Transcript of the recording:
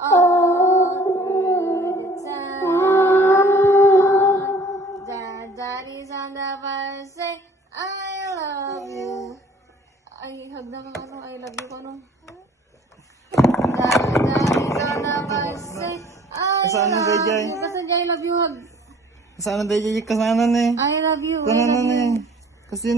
all through the time. Daddy's on the bus, say, I love you. Ay, hag na ka ano, I love you ko no. Daddy's on the bus, say, I love you. Basta I love you, hag. Kasana day kasanan eh. I love you. Kasanan eh. Kasi